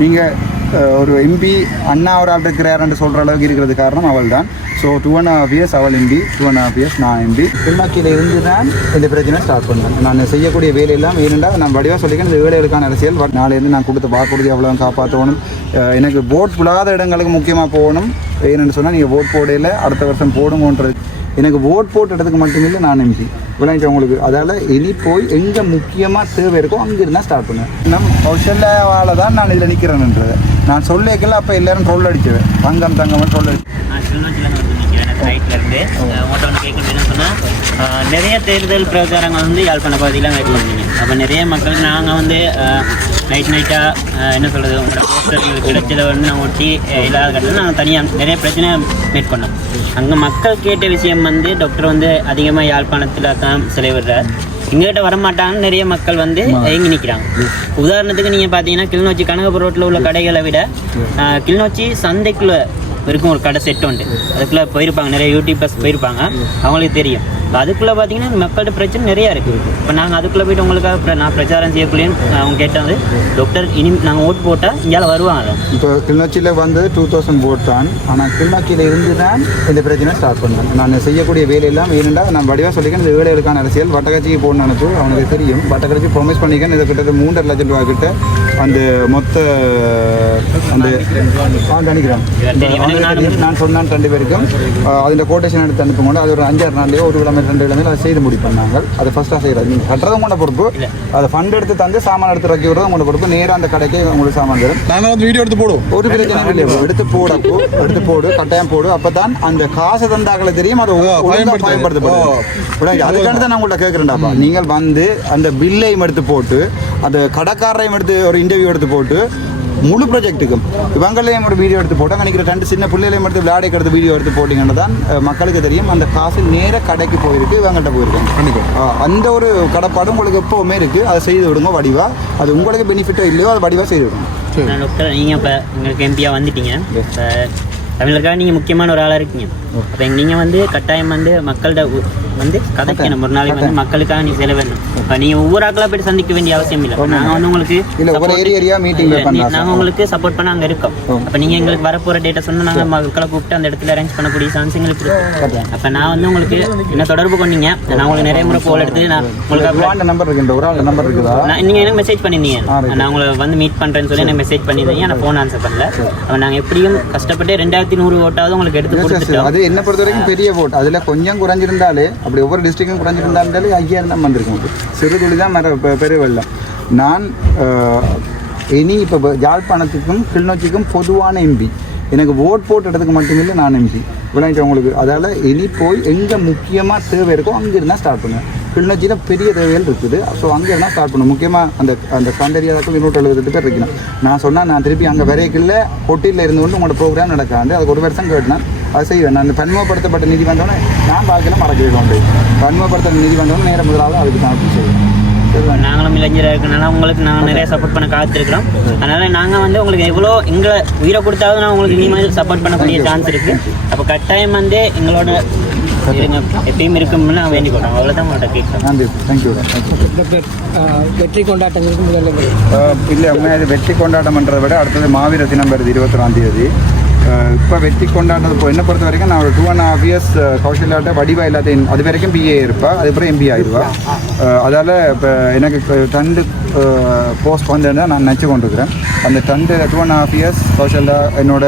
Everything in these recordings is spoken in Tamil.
நீங்கள் ஒரு எம்பி அண்ணா ஒரு ஆள் இருக்கிறாருன்னு சொல்கிற அளவுக்கு இருக்கிறது காரணம் அவள் தான் so two and half years அவள் MP two and half years நான் எம்பி திருநாக்கியில் இருந்து தான் இந்த பிரச்சனை ஸ்டார்ட் பண்ணேன் நான் செய்யக்கூடிய வேலையெல்லாம் ஏனென்றால் நான் வடிவாக சொல்லிக்கிறேன் இந்த வேலைகளுக்கான அரசியல் பட் நாளையிலேருந்து நான் கொடுத்த வாக்குறுதி அவ்வளோ காப்பாற்றணும். எனக்கு போட் விழாத இடங்களுக்கு முக்கியமாக போகணும். ஏன்னு சொன்னால் நீங்கள் போட் போடையில் அடுத்த வருஷம் போடுங்கன்றது. எனக்கு ஓட் போட்ட இடத்துக்கு மட்டுமில்லை நான் எம்பி விளங்கிட்டு உங்களுக்கு அதால் இனி போய் எங்கே முக்கியமாக தேவை இருக்கோ அங்கே இருந்தால் ஸ்டார்ட் பண்ணுவேன். நம் கௌசல்யாவால் தான் நான் இதில் நிற்கிறேன்ன்றது நான் சொல்லிக்கல அப்போ எல்லாரும் ட்ரோல் அடிச்சவேன் தங்கம் தங்கம்னு ட்ரோல் அடிச்சு இருந்து உங்கள்கிட்ட ஒன்று கேட்கணும் என்ன சொன்னால் நிறைய தேர்தல் பிரச்சாரங்கள் வந்து யாழ்ப்பாண பகுதியில் மேற்கொண்டீங்க அப்போ நிறைய மக்கள் நாங்கள் வந்து நைட் நைட்டாக என்ன சொல்கிறது உங்களோட போஸ்டர்கள் கிடைச்சதை வந்து நான் ஒட்டி இல்லாத கட்டத்தில் நாங்கள் தனியாக நிறைய பிரச்சனை மேற்கொண்டோம். அங்கே மக்கள் கேட்ட விஷயம் வந்து டாக்டர் வந்து அதிகமாக யாழ்ப்பாணத்தில் தான் செலவிடுறார் எங்ககிட்ட வரமாட்டாங்கன்னு நிறைய மக்கள் வந்து ஏங்கி நிற்கிறாங்க உதாரணத்துக்கு நீங்கள் பார்த்தீங்கன்னா கிளிநொச்சி கனகபுரம் ரோட்டில் உள்ள கடைகளை விட கிளிநொச்சி சந்தைக்குள்ளே இருக்கும் ஒரு கடை செட் உண்டு. அதுக்குள்ளே போயிருப்பாங்க. நிறைய யூடியூபர்ஸ் போயிருப்பாங்க. அவங்களுக்கு தெரியும். இப்போ அதுக்குள்ளே பார்த்தீங்கன்னா மக்கள்கிட்ட பிரச்சனை நிறையா இருக்குது இப்போ நாங்கள் அதுக்குள்ளே போயிட்டு உங்களுக்காக நான் பிரச்சாரம் செய்யக்குள்ளேயும் அவங்க கேட்டது டாக்டர் இனி நாங்கள் ஓட்டு போட்டால் இங்கே வருவாங்க இப்போ கிளிநொச்சியில் வந்து டூ தௌசண்ட் ஓட் தான். ஆனால் கிளிநொச்சியில் இருந்து தான் இந்த பிரச்சனை ஸ்டார்ட் பண்ணேன் நான் செய்யக்கூடிய வேலையெல்லாம் ஏனெண்டா நான் வடிவாக சொல்லிக்கிறேன். இந்த வேலைகளுக்கான அரசியல் வட்டக்கட்சிக்கு போகணும்னு நினைச்சு அவனுக்கு தெரியும். வட்டக்கட்சி ப்ரொமிஸ் பண்ணிக்கேன் இதை கிட்ட மூன்றரை லட்சம் ரூபா கிட்ட அந்த மொத்த அந்த இந்த- நான் சொன்னான் ரெண்டு பேருக்கும். அதில் கோட்டேஷன் எடுத்து அனுப்புங்க அது ஒரு அஞ்சாறு நாள்லயோ ஒரு கிழமை ரெண்டு கிழமை அதை செய்து முடிப்பண்ணாங்க அது ஃபஸ்ட்டாக செய்கிறது நீங்கள் கட்டுறதும் கொண்ட பொறுப்பு. அதை ஃபண்ட் எடுத்து தந்து சாமான் எடுத்து ரக்கி விடுறது உங்களோட பொறுப்பு. நேராக அந்த கடைக்கே உங்களுக்கு சாமான் தரும். நாங்கள் வந்து வீடியோ எடுத்து போடுவோம். ஒரு பிரச்சனை இல்லை. எடுத்து போடு அப்போ. எடுத்து போடு கட்டாயம் போடு. அப்பதான் அந்த காசு தந்தாக்களை தெரியும். அதை. பயன்படுத்தப்படும் அதுக்காண்டி தான் நான் உங்கள்ட்ட கேட்குறேன்டாப்பா. நீங்கள் வந்து அந்த பில்லையும் எடுத்து போட்டு அந்த கடைக்காரரையும் எடுத்து ஒரு இன்டர்வியூ எடுத்து போட்டு முழு ப்ராஜெக்ட்டுக்கும் இவங்களையும் ஒரு வீடியோ எடுத்து போட்டால் நினைக்கிற ரெண்டு சின்ன பிள்ளைகளையும் எடுத்து விளையாடைக்கு எடுத்து வீடியோ எடுத்து போட்டிங்கன்னா தான் மக்களுக்கு தெரியும். அந்த காசு நேர கடைக்கு போயிருக்கு இவங்கள்ட்ட போயிருக்காங்க கண்டிப்பா. ஆ, அந்த ஒரு கடப்பாடு உங்களுக்கு எப்போவுமே இருக்குது அதை செய்து விடுங்க வடிவா. அது உங்களுக்கு பெனிஃபிட்டோ இல்லையோ அதை வடிவாக செய்து விடுங்க. டாக்டர் நீங்கள் இப்போ எங்களுக்கு எம்பியாக வந்துட்டீங்க. இப்போ தமிழருக்காக நீங்கள் முக்கியமான ஒரு ஆளாக இருக்கீங்க. அப்போ நீங்கள் வந்து கட்டாயம் வந்து மக்கள்கிட்ட வந்து கதைக்கணும் ஒரு நாளைக்கு வந்து மக்களுக்காக நீ செலவிடணும். இப்போ நீங்கள் ஒவ்வொரு ஆக்களாக போயிட்டு சந்திக்க வேண்டிய அவசியம் இல்லை. நாங்கள் வந்து உங்களுக்கு நாங்கள் உங்களுக்கு சப்போர்ட் பண்ண அங்கே இருக்கோம். அப்போ நீங்கள் எங்களுக்கு வரப்போகிற டேட்டை சொன்னால் நாங்கள் மக்களை கூப்பிட்டு அந்த இடத்துல அரேஞ்ச் பண்ணக்கூடிய சான்ஸ் எங்களுக்கு இருக்கு. அப்போ நான் வந்து உங்களுக்கு என்ன தொடர்பு கொண்டீங்க? நான் உங்களுக்கு நிறைய முறை கோல் எடுத்து நான் உங்களுக்கு நம்பர் இருக்குன்ற நம்பர் இருக்குதா? நீங்கள் எனக்கு மெசேஜ் பண்ணியிருந்தீங்க நான் உங்களை வந்து மீட் பண்ணுறேன்னு சொல்லி எனக்கு மெசேஜ் பண்ணியிருந்தீங்க நான் ஃபோன் ஆன்சர் பண்ணல. அப்போ நாங்கள் எப்படியும் கஷ்டப்பட்டு ரெண்டாயிரத்தி நூறு ஓட்டாவது உங்களுக்கு எடுத்து கொடுத்துட்டோம். அது என்ன பொறுத்த வரைக்கும் பெரிய ஓட் அதில் கொஞ்சம் குறைஞ்சிருந்தாலே அப்படி ஒவ்வொரு டிஸ்ட்ரிக்டும் குறைஞ்சிருந்தாலே ஐயாயிரம் தான் வந்திருக்கும் சிறு துளி தான் மர பெரிய வெள்ளம். நான் இனி இப்போ யாழ்ப்பாணத்துக்கும் கிளிநொச்சிக்கும் பொதுவான எம்பி எனக்கு ஓட் போட்டு இடத்துக்கு மட்டுமில்லை நான் எம்பி விளையாட்டு உங்களுக்கு. அதால் இனி போய் எங்கே முக்கியமாக தேவை இருக்கோ அங்கே இருந்தால் ஸ்டார்ட் பண்ணுவேன் கிளிநொச்சியில் பெரிய தேவைகள் இருக்குது. ஸோ அங்கே இருந்தால் ஸ்டார்ட் பண்ணும். முக்கியமாக அந்த அந்த கண்டறியாதாக்கும் இருநூற்றி எழுபது பேர் இருக்கணும் நான் சொன்னால் நான் திருப்பி அங்கே வரைக்குள்ள ஹோட்டலில் இருந்து கொண்டு உங்களோட ப்ரோக்ராம் நடக்காது. அதுக்கு ஒரு வருஷம் கேட்டேன் அது செய்வேன். நான் அந்த பன்முகப்படுத்தப்பட்ட நிதி வந்தோடனே நான் பார்க்கல மறக்க உண்டு பன்முகப்படுத்த நிதி வந்தோடனே நேர முதலாவது அதுக்கு தான் அப்படி செய்வேன் நாங்களும் இளைஞராக இருக்கனால உங்களுக்கு நாங்கள் நிறைய சப்போர்ட் பண்ண காத்திருக்கிறோம். அதனால் நாங்கள் வந்து உங்களுக்கு எவ்வளோ எங்களை உயிரை கொடுத்தாவது நான் உங்களுக்கு இனிமேல் சப்போர்ட் பண்ணக்கூடிய சான்ஸ் இருக்குது அப்போ கட்டாயம் வந்து எங்களோட எப்பயும் இருக்கும்னு நான் வேண்டிக் கொள்றேன் அவ்வளோதான் உங்கள்கிட்ட கேட்குறேன். நன்றி. தேங்க்யூ வெற்றி கொண்டாட்டங்களுக்கு முதல்ல வரும். இல்லை உண்மையாக வெற்றி கொண்டாட்டம்ன்றதை விட அடுத்தது மாவீர தினம் வருது இருபத்தொராம் தேதி. இப்போ வெற்றி கொண்டாடுறது இப்போ என்ன பொறுத்த வரைக்கும் நான் ஒரு டூ அண்ட் ஹாஃப் இயர்ஸ் கௌஷல்யாட்ட வடிவா எல்லாத்தையும் அது வரைக்கும் பிஏ இருப்பா அதுக்கப்புறம் எம்பி ஆயிடுவா. அதால் இப்போ எனக்கு டண்டு போஸ்ட் வந்தேன்னு நான் நினச்சி கொண்டிருக்கிறேன். அந்த டண்டு two and half years Kaushalya என்னோட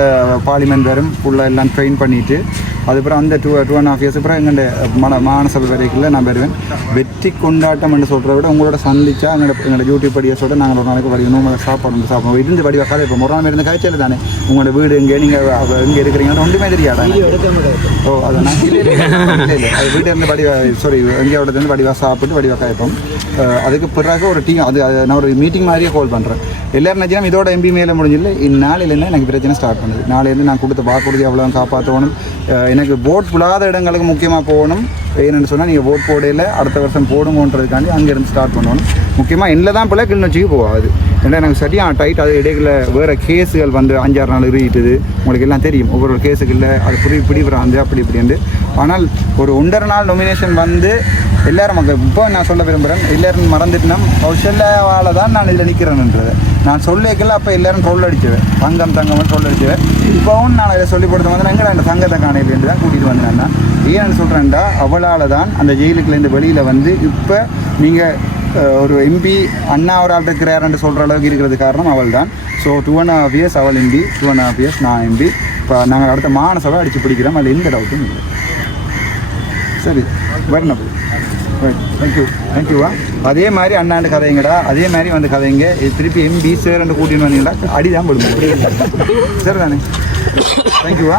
பார்லிமெண்ட் வரும் ஃபுல்லாக எல்லாம் ட்ரெயின் பண்ணிவிட்டு அதுக்கப்புறம் அந்த two two and half years அப்புறம் எங்கள்ட மன மானசபை வரைக்கும் நான் வருவேன். வெற்றி கொண்டாட்டம் என்று சொல்கிறத விட உங்களோட சந்திச்சா எங்களோட எங்களோட யூடியூப் படியஸோட நாங்கள் ஒரு நாளைக்கு வடிவணும் உங்களை சாப்பாடு சாப்பிடுவோம். இருந்து வடிவா இப்போ ஒரு நாள் இருந்த காய்ச்சல் தானே. உங்களோட வீடு எங்கே நீங்கள் எங்கே இருக்கிறீங்கன்னு ஒன்றுமே தெரியாதா? ஓ அதை நான் இல்லை இல்லை, இல்லை இல்லை அது வீட்டில் இருந்து வடிவா சாரி எங்கேயோட இருந்து வடிவா சாப்பிட்டு வடிவா காய்ப்போம். அதுக்கு பிறகு ஒரு டீம் அது நான் ஒரு மீட்டிங் மாதிரியே கால் பண்ணுறேன் எல்லாரும் நினைச்சா இதோட எம்பி மேலே முடிஞ்சில்ல இந்நாளிலேருந்து எனக்கு பிரச்சனை ஸ்டார்ட் பண்ணுது. நாளையிலேருந்து நான் கொடுத்த வாக்குறுதி அவ்வளோ காப்பாற்றணும் எனக்கு போட் விழாத இடங்களுக்கு முக்கியமாக போகணும். ஏன்னு சொன்னால் நீங்கள் ஓட் போடையில் அடுத்த வருஷம் போடுங்கன்றதுக்காண்டி அங்கேருந்து ஸ்டார்ட் பண்ணணும். முக்கியமாக என்ன தான் பிள்ளை கிளிநொச்சிக்கு போகாது. ஏன்னா எனக்கு சரியான டைட் அது இடையில வேறு கேஸுகள் வந்து அஞ்சாறு நாள் இறுகிட்டுது உங்களுக்கு எல்லாம் தெரியும். ஒவ்வொரு கேஸுக்கு இல்லை. அது புரி பிடிவிறாந்து அப்படி இப்படின்ட்டு. ஆனால் ஒரு ஒன்றரை நாள் நொமினேஷன் வந்து எல்லாரும் மக்கள் இப்போ நான் சொல்ல விரும்புகிறேன் எல்லாரும் மறந்துட்டுனா கௌசல்யாவால் தான் நான் இதில் நிற்கிறேன்ன்றது நான் சொல்லிக்கல அப்போ எல்லாரும் ட்ரோல் அடிச்சுவேன். தங்கம் தங்கம் ட்ரோல் அடிச்சுவேன். இப்போவும் நான் இதை சொல்லி கொடுத்த வந்து எங்கே அந்த தங்கத்தை காணையிலேருந்து தான் கூட்டிகிட்டு வந்தேன் நான். ஏன்னு சொல்கிறேன்டா அவளால் தான் அந்த ஜெயிலுக்குலேருந்து வெளியில் வந்து இப்போ நீங்கள் ஒரு எம்பி அண்ணா ஒரு ஆள் இருக்கிறாருன்னு சொல்கிற அளவுக்கு இருக்கிறது காரணம் அவள் தான் so two and half years அவள் MP two and half years நான் எம்பி இப்போ நாங்கள் அடுத்த மானசவை அடித்து பிடிக்கிறோம் அதில் எந்த டவுட்டும் இல்லை. சரி வரணும். ரைட் தேங்க்யூ தேங்க்யூவா அதே மாதிரி அண்ணாண்டு கதைங்கடா அதே மாதிரி வந்து கதைங்க. திருப்பி எம்பி சேரண்டு கூட்டின்னு வந்தீங்கடா அடிதான் போடுங்க சரி தானே தேங்க்யூவா